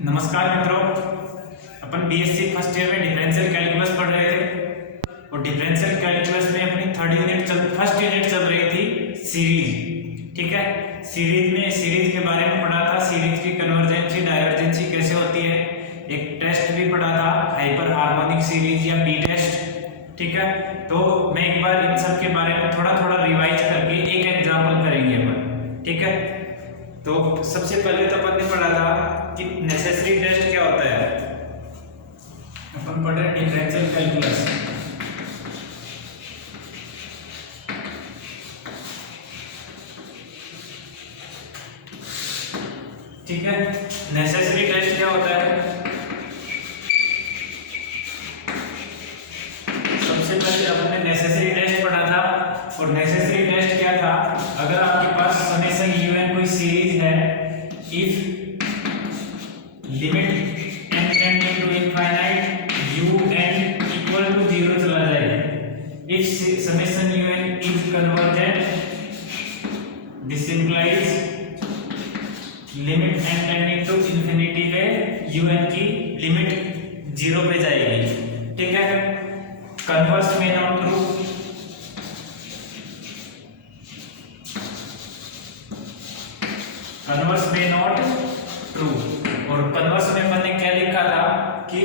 नमस्कार मित्रों, अपन BSc first year में डिफरेंशियल कैलकुलस पढ़ रहे थे और डिफरेंशियल कैलकुलस में अपनी फर्स्ट यूनिट चल रही थी सीरीज। ठीक है, सीरीज के बारे में पढ़ा था। सीरीज की कन्वर्जेंसी डाइवर्जेंसी कैसे होती है, एक टेस्ट भी पढ़ा था, हाइपर हार्मोनिक सीरीज या पी टेस्ट। ठीक है, तो मैं एक बार इन सब के बारे में थोड़ा थोड़ा रिवाइज करके एक एग्जाम्पल करेंगे अपन। ठीक है, तो सबसे पहले तो अपन ने पढ़ा था कि नेसेसरी टेस्ट क्या होता है। अपन पढ़ रहे डिफरेंशियल कैलकुलस। ठीक है, नेसेसरी टेस्ट क्या होता है। सबसे पहले अपने नेसेसरी टेस्ट पढ़ा था और नेसेसरी टेस्ट क्या था, अगर आपके पास समेशन un कोई सीरीज है, if limit n tending to infinite un equal to 0 चला जाए, if summation un is convergent, this implies limit n tending to infinity पे un की लिमिट 0 पे जाएगी। ठीक है, कन्वर्स में नॉट ट्रू, कन्वर्स में नॉट ट्रू। और कन्वर्स में मैंने क्या लिखा था कि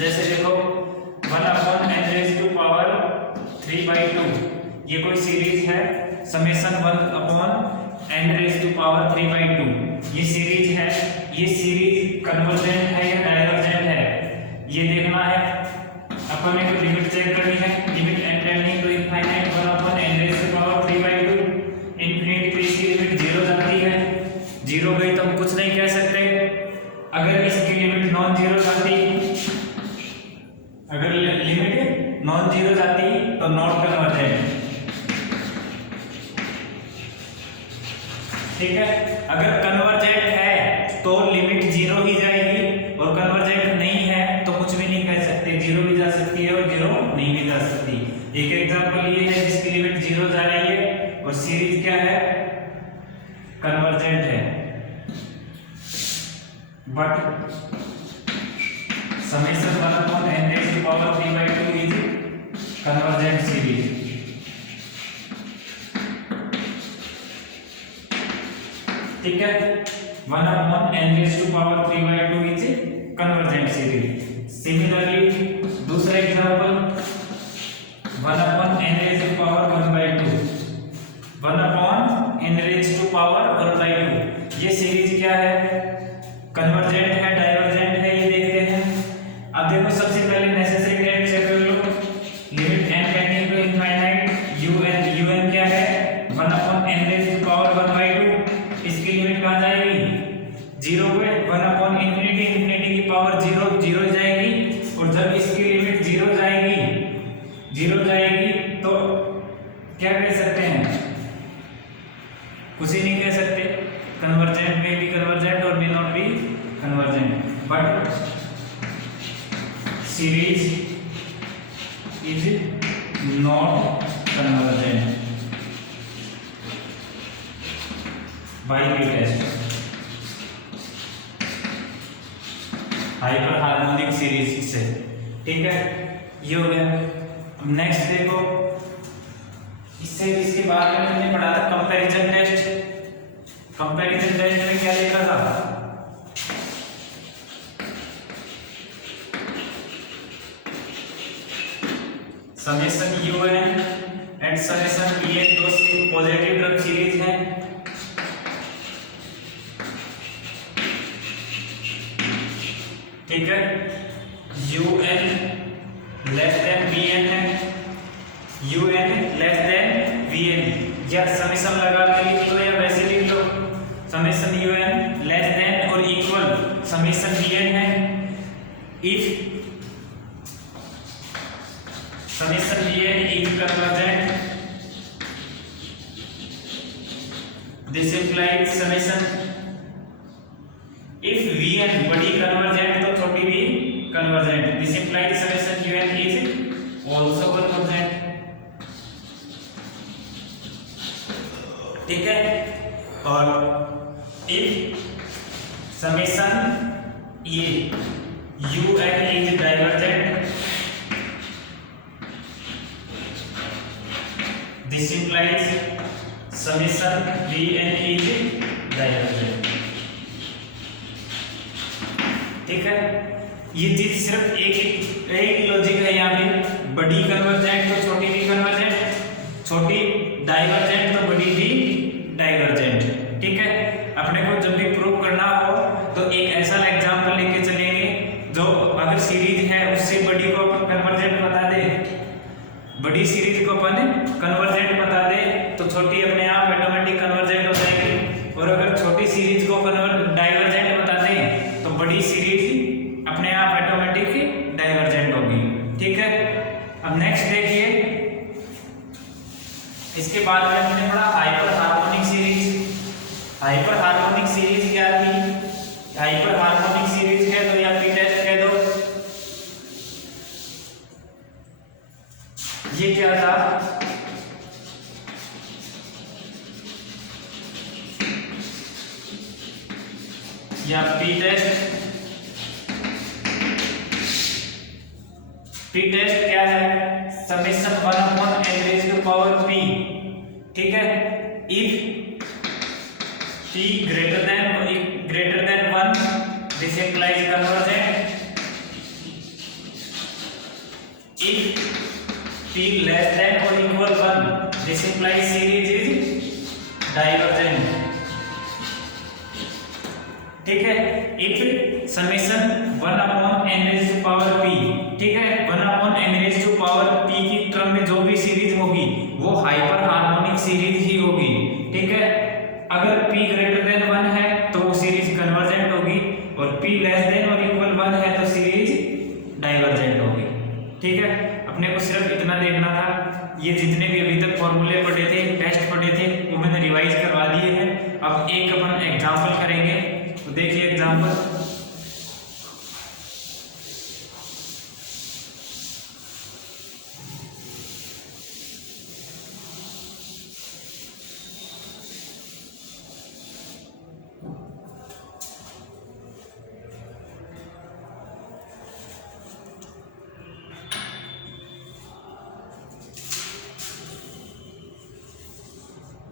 जैसे देखो 1/n⁴/2 ये कोई सीरीज है, समेशन 1/n⁴/3/2 ये सीरीज है। ये सीरीज कन्वर्जेंट है या डाइवर्जेंट है ये देखना है। अपन ने तो लिमिट चेक करनी है, limit n tending to infinite 1/n⁴/3/2 infinity पे इसकी लिमिट 0 जाती है। 0 गई तो हम कुछ नहीं कह सकते। अगर इसकी लिमिट नॉन जीरो जाती, अगर लिमिट नॉन जीरो जाती तो नॉट कन्वर्जेंट। ठीक है, अगर कन्वर्जेंट है तो लिमिट 0 ही जाएगी और कन्वर्जेंट नहीं है तो कुछ भी नहीं कह सकते, 0 भी जा सकती है और 0 नहीं भी जा सकती। एक एग्जांपल ये है जिसकी लिमिट 0 जा रही है और सीरीज क्या है, कन्वर्जेंट है, but summation 1/n⁴/3/2 is convergent series. ठीक है, 1/n⁴/3/2 is convergent series. Similarly दूसरा एग्जांपल 1/n⁴/1/2, 1/n⁴/1/2 ये सीरीज क्या है, कन्वर्जेंट है डाइवर्जेंट है ये देखते हैं। अब देखो सबसे पहले नेसेसरी टेस्ट चेक कर लो, limit n tending to infinite un क्या है 1/n⁴/1/2 इसकी लिमिट कहां जाएगी 0 पे, 1/∞ इंफिनिटी की पावर 0 जाएगी। और जब इसकी लिमिट 0 जाएगी तो क्या कह सकते हैं, कुछ ही नहीं कह सकते। कन्वर्जेंट में भी कन्वर्जेंट और may not be convergent, but series is not convergent by P test, hyper harmonic series से। ठीक है, ये हो गया। अब नेक्स्ट देखो, इसके बाद में हमने पढ़ा था कंपैरिजन टेस्ट। कंपैरिजन टेस्ट में क्या लिखा था, summation un and summation en दो पॉजिटिव ड्रग सीरीज है। ठीक है, un लेस देन vn है, un लेस देन vn, या समेशन लगा के लिख लो या वैसे लिख लो, समेशन un लेस देन और इक्वल समेशन vn है। If summation vn is convergent, this implies summation if vn बड़ी कन्वर्जेंट तो छोटी भी convergent, this implies summation un is also convergent. ठीक है, और इफ समेशन ये U N is divergent, this implies summation V N is divergent. ठीक है, ये चीज सिर्फ एक लॉजिक है यहाँ पे, बड़ी कन्वर्जेंट तो छोटी भी कन्वर्जेंट, छोटी डाइवर्जेंट तो बड़ी भी डाइवर्जेंट। ठीक है, अपने को जब भी प्रूव करना हो तो एक ऐसा एग्जांपल लेके चलेंगे जो अगर सीरीज है उससे बड़ी को अपन कन्वर्जेंट बता दे, बड़ी सीरीज को अपन कन्वर्जेंट बता दे तो छोटी अपने आप ऑटोमेटिक कन्वर्जेंट हो जाएगी, और अगर छोटी सीरीज को डाइवर्जेंट बता दे तो बड़ी सीरीज अपने आप ऑटोमेटिक डाइवर्जेंट होगी। ठीक है, अब नेक्स्ट देखिए, इसके बाद में हमने पढ़ा hyper harmonic series. Hyper harmonic series क्या थी? हाइपर हार्मोनिक सीरीज कह दो या पी टेस्ट कह दो, ये क्या था? या पी टेस्ट, पी टेस्ट क्या है? Summation 1 upon n raise to power p। ठीक है, if p greater than 1 this implies convergent, if p less than और equal 1 this implies series is divergent. ठीक है, if summation 1 upon n raise to power p, ठीक है, 1 upon n raise to power p की term में जो भी series होगी वो हाइपर हार्मोनिक सीरीज ही होगी। ठीक है, अगर p ग्रेटर देन 1 है तो वो सीरीज कन्वर्जेंट होगी, और p लेस देन और इक्वल 1 है तो सीरीज डाइवर्जेंट होगी। ठीक है, अपने को सिर्फ इतना देखना था, ये जितने भी अभी तक फॉर्मूले पढ़े थे, टेस्ट पढ़े थे, वो मैंने रिवाइज करवा दिए हैं। अब एक अपन एग्जांपल करेंगे, तो देखिए एग्जांपल,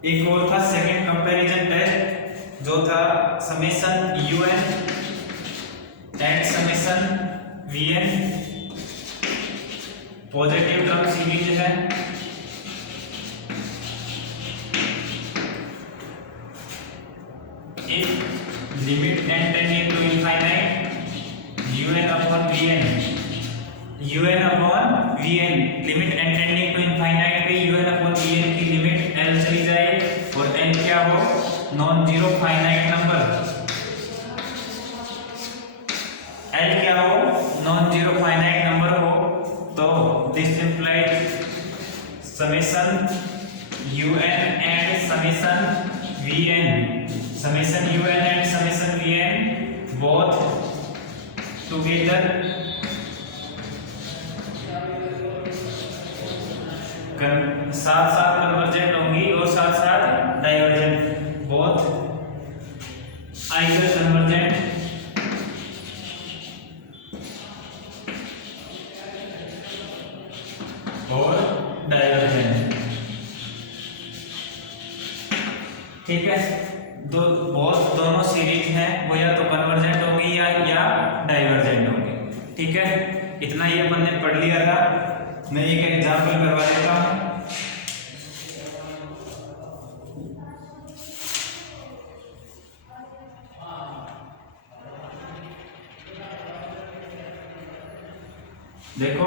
एक और था सेकंड कंपैरिजन टेस्ट जो था summation un and summation vn, positive term series है, if limit n tending to infinite un upon vn, limit n tending to infinite पे un अपॉन vn की लिमिट l चली जाए और n क्या हो? Non zero finite number. l क्या हो? नॉन जीरो फाइनाइट नंबर हो, तो this implies summation un and summation vn, summation un and summation vn both together साथ साथ कन्वर्जेंट होंगी और साथ साथ डाइवर्जेंट, बोथ आइदर कन्वर्जेंट और डाइवर्जेंट। ठीक है, बोथ दोनों सीरीज हैं वो या तो कन्वर्जेंट होंगी या डाइवर्जेंट होंगी। ठीक है, इतना ही अपन ने पढ़ लिया था। मैं एक एग्जांपल करवा देता हूं। देखो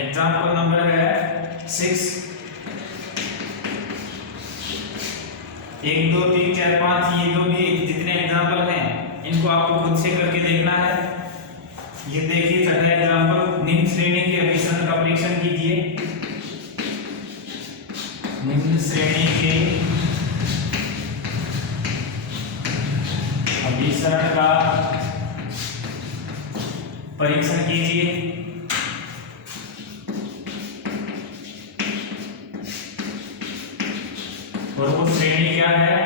एग्जांपल नंबर है 6। 1 2 3 4 5 ये जो भी जितने एग्जांपल हैं इनको आपको खुद से करके देखना है। ये देखिए छठा एग्जांपल, निम्न श्रेणी के अभिसरण का परीक्षण कीजिए। निम्न श्रेणी के अभिसरण का परीक्षण कीजिए। और वो श्रेणी क्या है?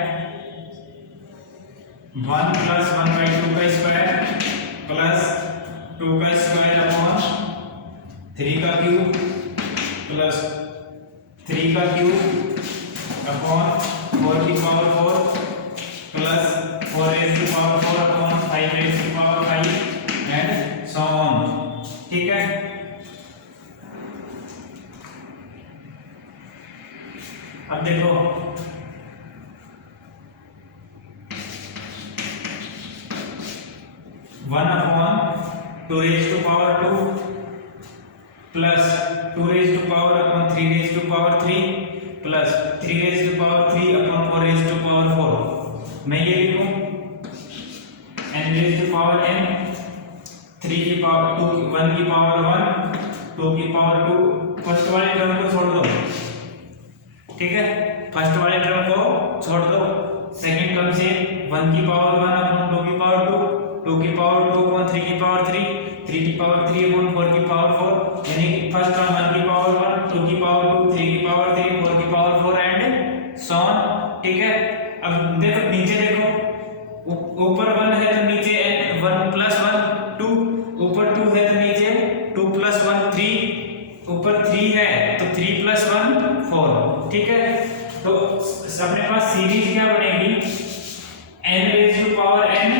1 प्लस 1/2 का स्क्वायर प्लस 2 का स्क्वायर अपॉन 3 का क्यूब प्लस 3 का क्यूब अपॉन 4 की power 4 plus 4 raise to power 4 upon 5 raise to power 5 and so on. ठीक है, अब देखो 1 upon 2 raise to power 2 plus 2 raise to power upon 3 raise to power 3 plus 3 raise to power 3 upon 4 raise to power 4। मैं ये लिखूं n raise to power n, 3 की power 2, 1 की power 1, 2 की पावर 2। फर्स्ट वाले टर्म को छोड़ दो, ठीक है, फर्स्ट वाले टर्म को छोड़ दो। सेकंड टर्म से 1 की पावर 1 अपॉन 2 की पावर 2, 2 की पावर 2 अपॉन 3 की पावर 3, 3 की पावर 3 अपॉन 4 की पावर 4, यानी फर्स्ट टर्म 1 की पावर 1, 2 की पावर 2, 3 की पावर 3, 4 की पावर 4 एंड सो ऑन। ठीक है, अब देखो नीचे देखो, ऊपर 1 है तो नीचे 1 प्लस 1 2, ऊपर 2 है तो नीचे 2 प्लस 1 3, ऊपर 3 है तो 3 प्लस 1 4। ठीक है, तो अपने पास सीरीज क्या बनेगी, n raise to power n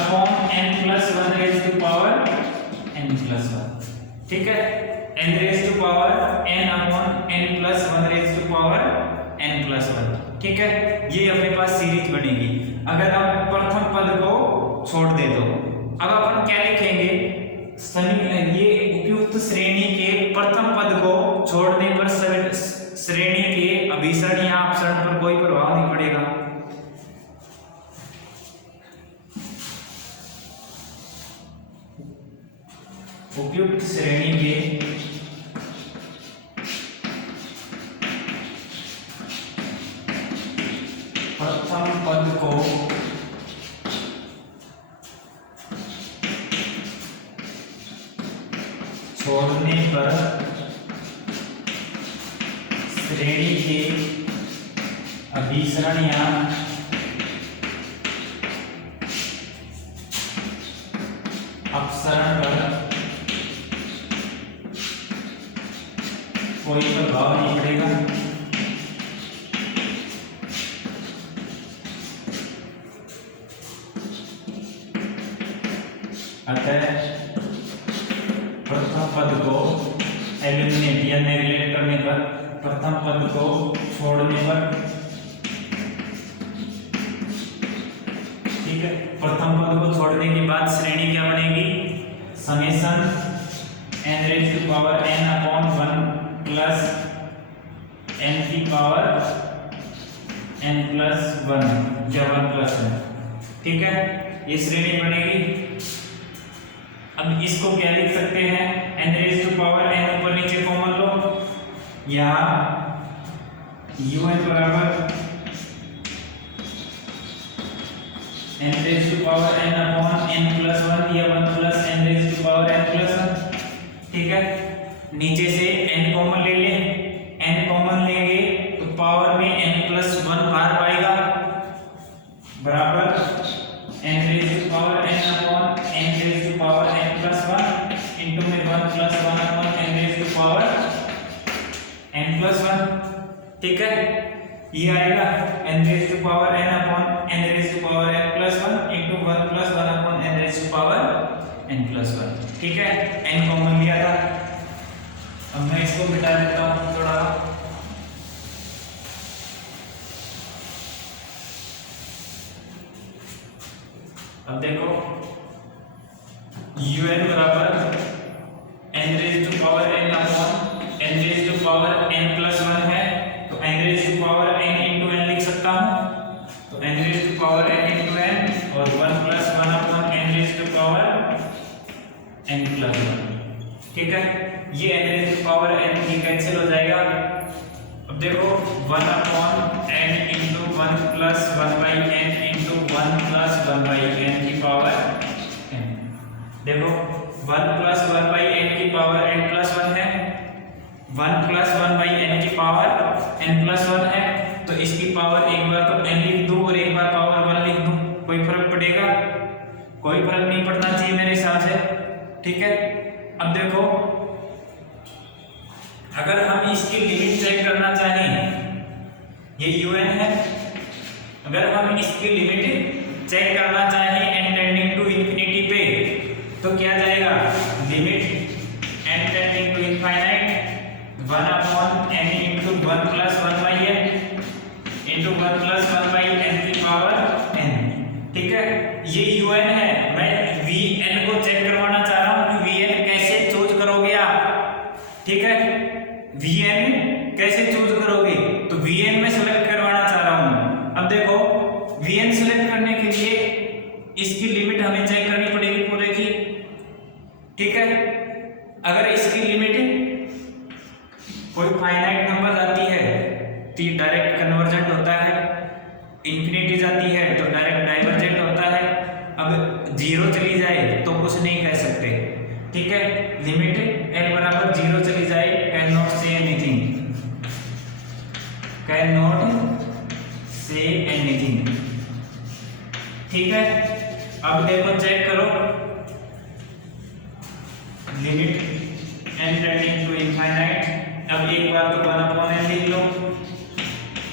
upon n plus 1 raise to power n plus 1। ठीक है, n raise to power n upon n plus 1 raise to power n plus 1। ठीक है, ये अपने पास सीरीज बनेगी। अगर हम प्रथम पद को छोड़ दे तो अब अपन क्या लिखेंगे, ये उपयुक्त श्रेणी के प्रथम पद को छोड़ने पर श्रेणी के अभिसरण या अपसरण पर कोई प्रभाव नहीं पड़ेगा। उपयुक्त श्रेणी के प्रथम पद को छोड़ने पर श्रेणी के अभिसरण या अपसरण पर कोई प्रभाव नहीं पड़ेगा। अतः प्रथम पद को एलिमिनेट या नेगलेक्ट करने पर, प्रथम पद को छोड़ने पर, ठीक है, प्रथम पद को छोड़ने के बाद श्रेणी क्या बनेगी, summation n raise to power n upon 1 plus n की पावर n प्लस 1 या 1 प्लस 1। ठीक है, ये श्रेणी बनेगी। अब इसको क्या लिख सकते हैं, n raise to power n ऊपर नीचे कॉमन लो, यहाँ un बराबर n raise to power n upon n plus 1 या 1 plus n raise to power n plus 1। ठीक है, नीचे से n कॉमन ले लें, n कॉमन लेंगे तो पावर में n प्लस 1 बाहर आएगा बराबर n raise to power n upon n raise to power n plus 1 into में 1 plus 1 upon n raise to power n plus 1। ठीक है, ये आएगा n raise to power n upon n raise to power n plus 1 into 1 plus 1 upon n raise to power n plus 1। ठीक है, n common लिया था। अब मैं इसको मिटा देता हूँ थोड़ा, अब देखो un बराबर n raise to power n upon n raise to power n plus 1 है तो n raise to power n into n लिख सकता हूँ, तो n raise to power n into n और 1 plus 1 upon n raise to power n plus 1। ठीक है, ये n raise to power n की कैंसिल हो जाएगा। अब देखो 1 upon n into 1 plus 1 by n into 1 plus 1 by n की पावर n। देखो 1 प्लस 1 बाई n की पावर n प्लस 1 है, 1 प्लस 1 बाई n की पावर n प्लस 1 है, तो इसकी पावर एक बार तो n लिख दूं और एक बार पावर 1 लिख दूं, कोई कोई फर्क नहीं पड़ना चाहिए मेरे हिसाब से, ठीक है। अब देखो अगर हम इसकी लिमिट चेक करना चाहें, ये un है, अगर हम इसकी लिमिट चेक करना चाहें n टेंडिंग टू इंफिनिटी पे, तो क्या जाएगा, limit n tending to infinite 1 upon n into 1 plus 1 by n into 1 plus 1 by n की पावर n, ठीक है। ये un है, मैं vn को चेक करवाना चाह रहा हूं कि vn कैसे चूज करोगे आप, ठीक है। vn कैसे चूज करोगे, तो vn में सेलेक्ट करवाना चाह रहा हूं। अब देखो vn सेलेक्ट करने के लिए इसकी लिमिट हमें चेक करनी पड़ेगी पूरे की, ठीक है। अगर इसकी लिमिट कोई फाइनाइट नंबर आती है तो ये डायरेक्ट कन्वर्जेंट होता है, इंफिनिटी जाती है तो डायरेक्ट डाइवर्जेंट होता है। अब जीरो चली जाए तो कुछ नहीं कह सकते, ठीक है। लिमिट n बराबर जीरो चली जाए, can not say anything, can not say anything, ठीक है। अब देखो चेक करो, limit n tending to infinite, अब एक बार तो 1 अपॉन n लिख लो,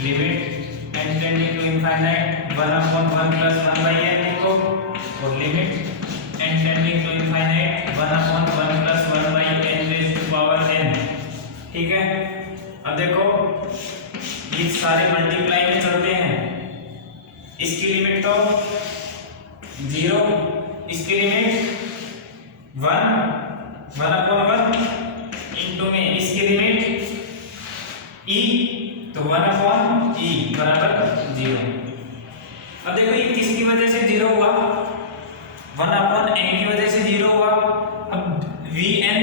limit n tending to infinite 1 upon 1 plus 1 by n लिखो, और limit n tending to infinite 1 upon 1 plus 1 by n raise to power n, ठीक है। अब देखो ये सारे मल्टीप्लाई में चलते हैं, इसकी लिमिट तो 0, इसकी लिमिट 1 अपॉन 1 इंटू में इसकी लिमिट e, तो 1 अपॉन e बराबर 0। अब देखो ये किसकी वजह से 0 हुआ, 1 अपॉन n की वजह से 0 हुआ। अब vn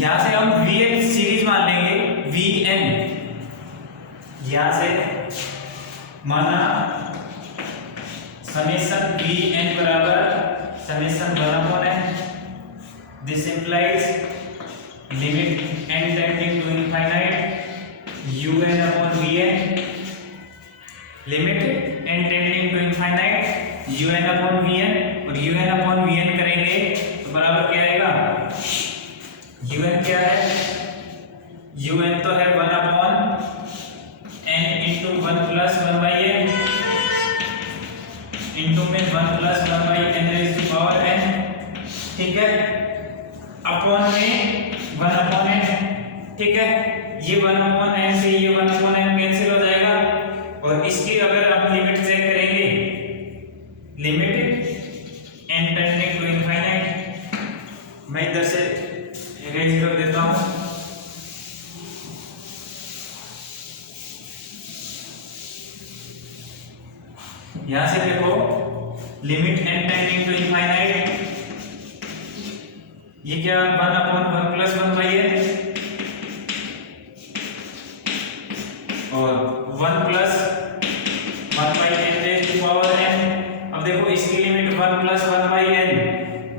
यहां से हम vn सीरीज मान लेंगे, vn यहां से माना समेशन vn बराबर summation 1 upon n, this implies limit n tending to infinite un upon vn, limit n tending to infinite un upon vn, और un अपॉन vn करेंगे तो बराबर क्या आएगा, un क्या है, un तो है 1 upon n into 1 plus 1 by n into में 1 plus 1 by n raise to power n, ठीक है। अपॉन में 1 अपॉन n, ठीक है। ये 1 अपॉन n से ये 1 अपॉन n कैंसिल हो जाएगा, और इसकी अगर आप लिमिट चेक करेंगे, limit n tending to infinite, मैं इधर से अरेंज कर देता हूं, यहां से देखो limit n tending to infinite, ये क्या 1 अपॉन 1 प्लस 1 बाई n और 1 plus 1 by n raise to power n। अब देखो इसकी limit 1 plus 1 by n,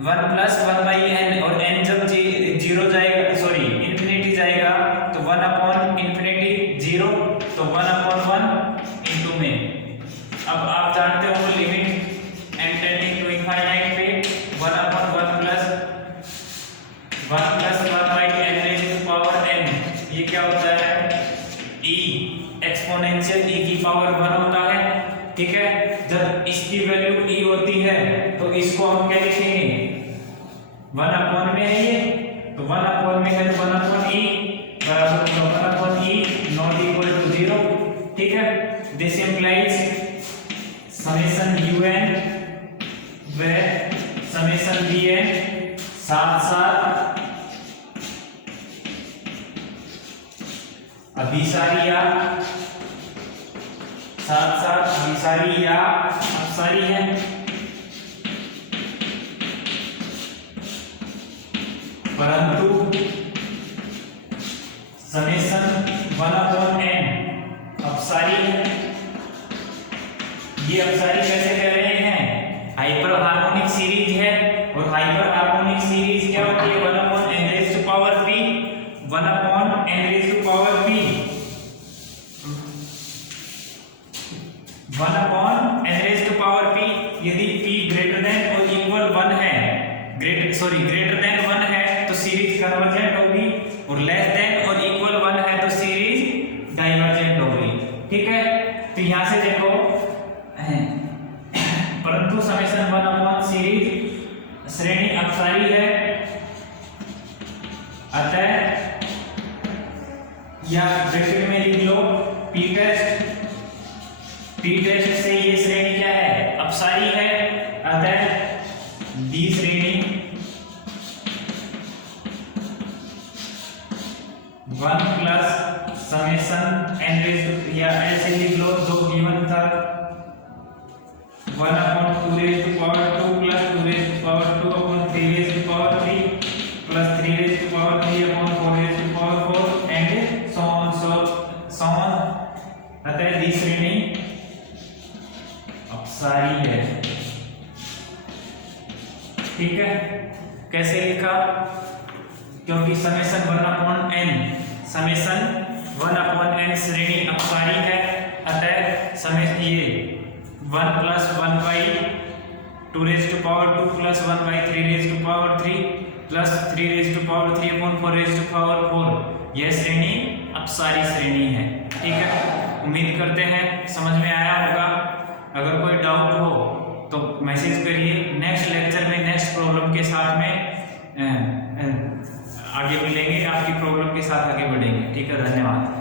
1 plus 1 by n, और n जब 0 जाएगा, सॉरी इंफिनिटी जाएगा तो 1 अपॉन इंफिनिटी 0, तो 1 अपॉन 1 इंटू में। अब आप जानते हो limit n tending to infinite पे 1 upon 1 plus 1 by n raise to power n, ये क्या होता है, e एक्सपोनेंशियल e की पावर 1 होता है, ठीक है। जब इसकी वैल्यू e होती है तो इसको हम क्या लिखेंगे, 1 अपॉन में है ये, तो 1 अपॉन में है तो 1 अपॉन e बराबर 1 upon e not equal to 0, ठीक है। दिस इंप्लाइज समेशन un व समेशन vn साथ साथ अभिसारी या साथ साथ अभिसारी या अपसारी है, परंतु समेशन 1 अपॉन n अपसारी है। ये अपसारी कैसे कह रहे हैं, हाइपर हार्मोनिक सीरीज है, और हाइपर हार्मोनिक सीरीज क्या होती है, 1 upon n raise to power p, 1 upon n raise to power p, 1 upon n raise to power p, यदि p ग्रेटर देन और इक्वल 1 ग्रेटर देन 1 है तो सीरीज कन्वर्जेंट होगी, और लेस देन और इक्वल 1 है तो सीरीज डाइवर्जेंट होगी। ठीक है, तो यहां से देखो परंतु समेशन 1 अपॉन सीरीज श्रेणी अपसारी है, अतः या ब्रैकेट में लिख लो पी टेस्ट से ये श्रेणी क्या है, अपसारी है, अतः डी श्रेणी 1 प्लस समेशन एन रेज या ऐसे लिख लो जो गिवन था 1 upon 2 raise to power 2 plus 2 raise to power 2 upon 3 raise to power 3 plus 3 raise to power 3 upon 4 raise to power 4 and so on. अतः दी श्रेणी अपसारी है। ठीक है, कैसे लिखा, क्योंकि समेशन 1 अपॉन n श्रेणी अपसारी है, अतः समेशन ये 1 plus 1 by 2 raise to power 2 plus 1 by 3 raise to power 3 plus 3 raise to power 3 upon 4 raise to power 4, यह श्रेणी अपसारी श्रेणी है। ठीक है, उम्मीद करते हैं समझ में आया होगा। अगर कोई डाउट हो तो मैसेज करिए, नेक्स्ट लेक्चर में नेक्स्ट प्रॉब्लम के साथ में आगे मिलेंगे, आपकी प्रॉब्लम के साथ आगे बढ़ेंगे। ठीक है, धन्यवाद।